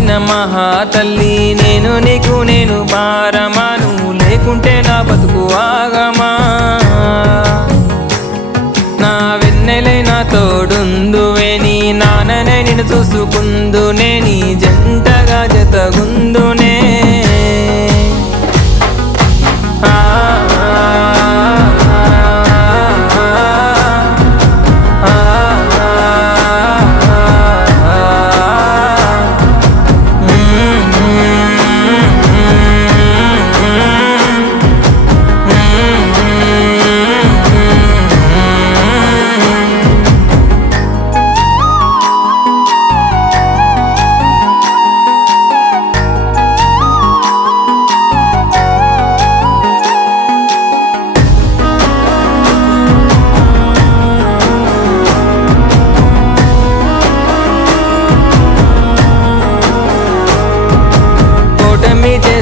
కాచిన మహా తల్లి నేను భారమా నువ్వు లేకుంటే నా బతుకు ఆగమా నా వెన్నెలే నా తోడుందువే నీ నాన్ననే నిన్ను చూసుకుందునే నీ జంటగా జతగుందునే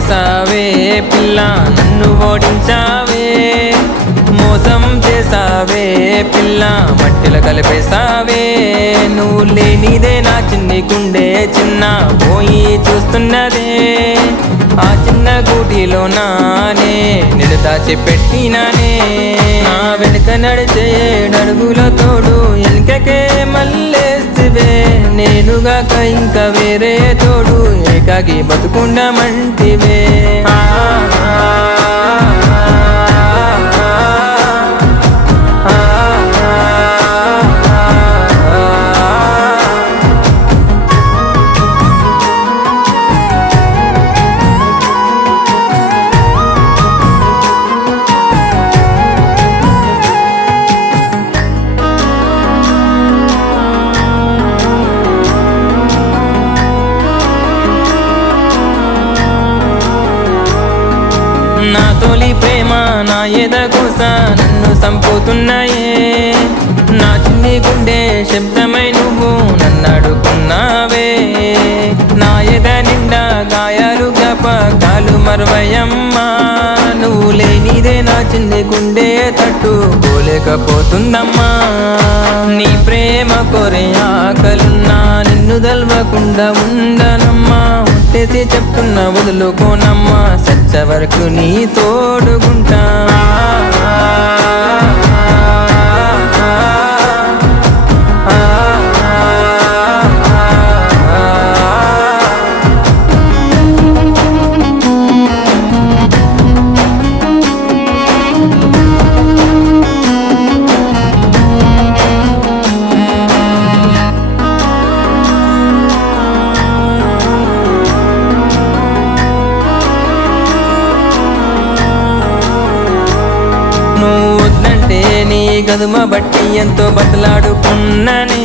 చేసావే పిల్ల నన్ను ఓడించావే మోసం చేసావే పిల్ల మట్టిలో కలిపేసావే నువ్వు లేనిదే నా చిన్ని గుండె చిన్న పోయి చూస్తున్నదే ఆ చిన్న గూటిలో నానే నిన్ను దాచిపెట్టినానే నా వెనుక నడిచే అడుగుల తోడు వెనుకకే మళ్ళేస్తివే నేనుగాక ఇంకా వేరే తోడు ఏకాకి బతుకుండమంటివే నా తొలి ప్రేమ నా ఎదకోస నన్ను సంపుతున్నాయే నా చిన్ని గుండె శబ్దమై నువ్వు నన్ను అడుగున్నావే నా ఎద నిండా గాయాలు జ్ఞాపకాలు మరువయమ్మా నువ్వు లేనిదే నా చిన్ని గుండె తట్టుకోలేకపోతుందమ్మా నీ ప్రేమ కొరే ఆకలున్నా నిన్ను దల్వకుండా ఉండనమ్మా చేసి చెప్తున్నా వదులుకోనమ్మా సచ్చ వరకు నీ తోడుగుంటా నీ గదుమ బట్టి ఎంతో బతలాడుకున్ననే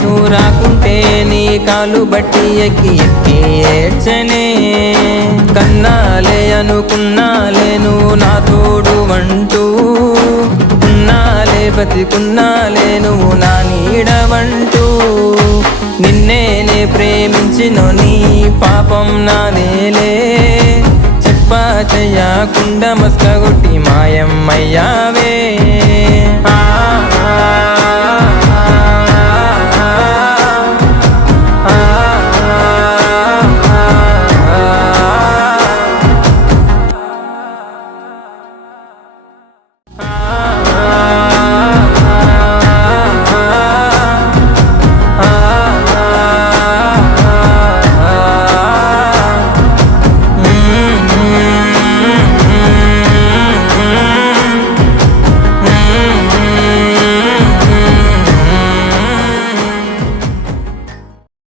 నువ్వు రాకుంటే నీ కాలు బట్టి ఎక్కి ఏడ్చనే కన్నాలే అనుకున్నాలే నువ్వు నా తోడు అంటూ ఉన్నాలే బతికున్నాలే నువ్వు నా నీడవంటూ నిన్నే ప్రేమించిన నీ పాపం నాదేలే చెయ్యకుండా మస్కగొట్టి మాయమ్మయ్యావే